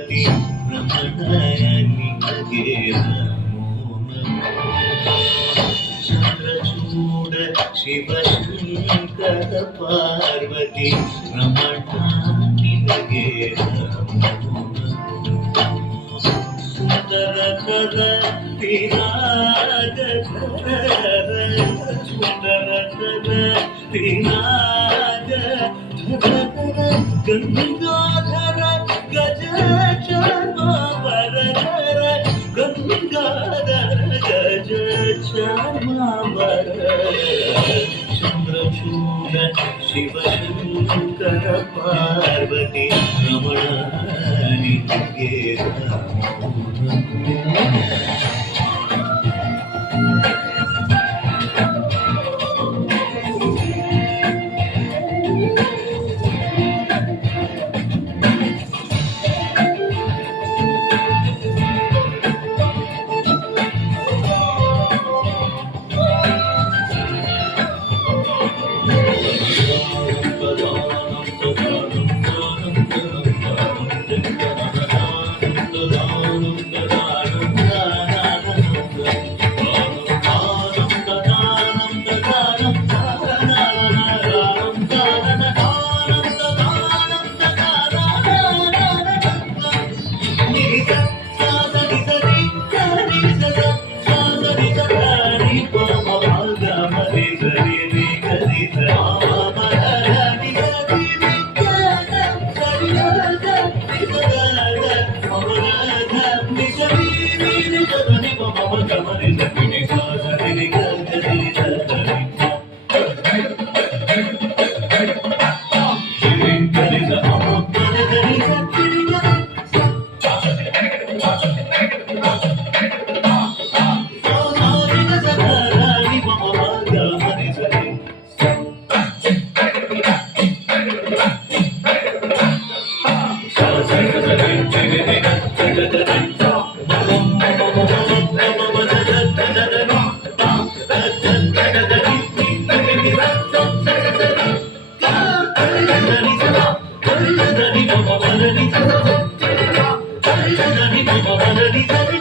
ಪಾರ್ವತಿ ರಮಣ ನಿನಗೆ ನಮೋ ನಮೋ. ಚಂದ್ರಚೂಡ ಶಿವಶಂಕರ ಪಾರ್ವತಿ ರಮಣ ನಿನಗೆ ನಮೋ ನಮೋ. ಸುಂದರ ಕದ ವಿರಾಗ ಸುಂದರ ಕದ ವಿರಾಗ ಗಂಗಾಧರ ಗಜ ಚಾಮರ ಗಂಗಾಧರ ಗಜ ಚಾಮರ. ಚಂದ್ರಚೂಡ ಶಿವಶಂಕರ ಪಾರ್ವತಿ ರಮಣ ನಿನಗೆ ನಮೋ ನಮೋ. Thank you.